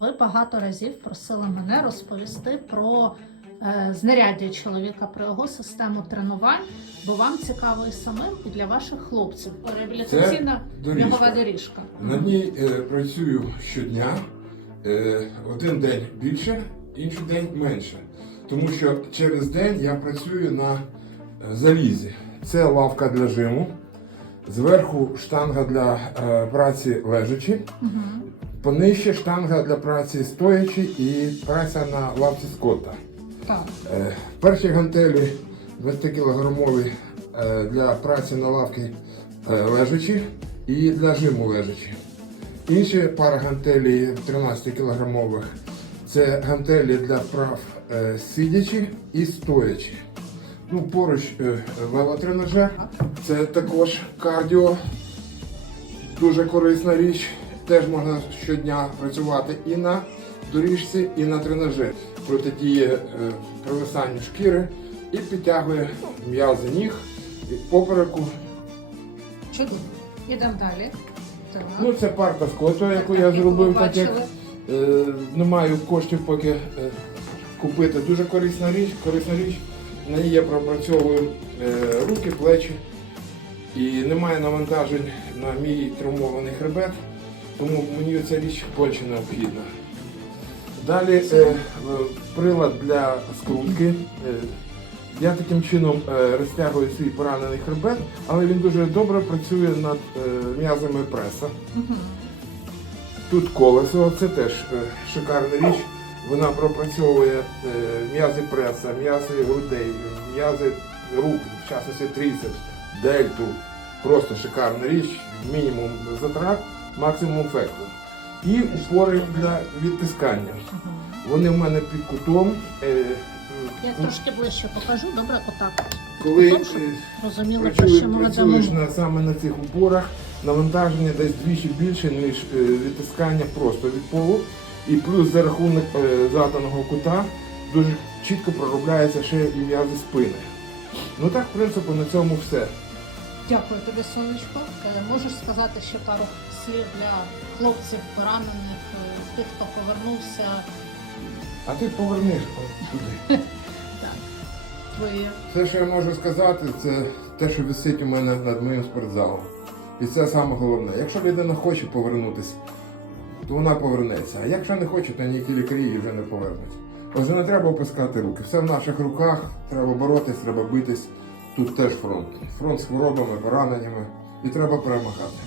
Ви багато разів просили мене розповісти про е, знаряддя чоловіка, про його систему тренувань, бо вам цікаво і самим, і для ваших хлопців. Реабілітаційна бігова доріжка. На ній е, працюю щодня, е, один день більше, інший день менше. Тому що через день я працюю на е, залізі. Це лавка для жиму, зверху штанга для е, праці лежачи, Мгм. Понижче штанга для праці стоячи і праця на лавці скота. Так. Е, Перші гантелі 20-кілограмові е, для праці на лавці е, лежачі і для жиму лежачі. Інші пара гантелі 13-кілограмових це гантелі для прав сидячі і стоячі. Ну, поруч велотренажер. Це також кардіо, дуже корисна річ. Теж можна щодня працювати і на доріжці, і на тренажері. Протидіє е, провисанню шкіри і підтягує м'язи ніг, попереку. Чудово. Ідемо далі. Так. Ну, це парта скоту, яку Так, я зробив, так як е, не маю коштів поки е, купити. Дуже корисна річ, корисна річ. На ній я пропрацьовую е, руки, плечі. І немає навантажень на мій травмований хребет, тому мені ця річ конче необхідна. Далі е, е, прилад для скрутки. Е, я таким чином е, розтягую свій поранений хребет, але він дуже добре працює над м'язами преса. Тут колесо, це теж шикарна річ. Вона пропрацьовує м'язи преса, м'язи грудей, м'язи рук, в частності трицепс, дельту. Просто шикарна річ, мінімум затрат, максимум ефекту. І упори для відтискання. Вони в мене під кутом. Е, Я е, трошки ближче покажу. Добре, отак. коли Потім, щоб е, Розуміло, Працюєш, працюєш на, саме на цих упорах, навантаження десь двічі більше, ніж відтискання просто від полу. І плюс за рахунок заданого кута дуже чітко проробляється ще і м'язи спини. Ну так, в принципі, на цьому все. Дякую тобі, сонечко. Е, Можеш сказати ще пару слів для хлопців поранених, е, тих, хто повернувся. А ти повернеш туди. Так, твої Все, що я можу сказати, це те, що висить у мене над моїм спортзалом. І це саме головне. Якщо людина хоче повернутися, то вона повернеться. А якщо не хоче, то ніякі лікарі її вже не повернуть. Отже, не треба опускати руки. Все в наших руках, треба боротись, треба битись. Тут теж фронт. Фронт з хворобами, пораненнями. І треба перемагати.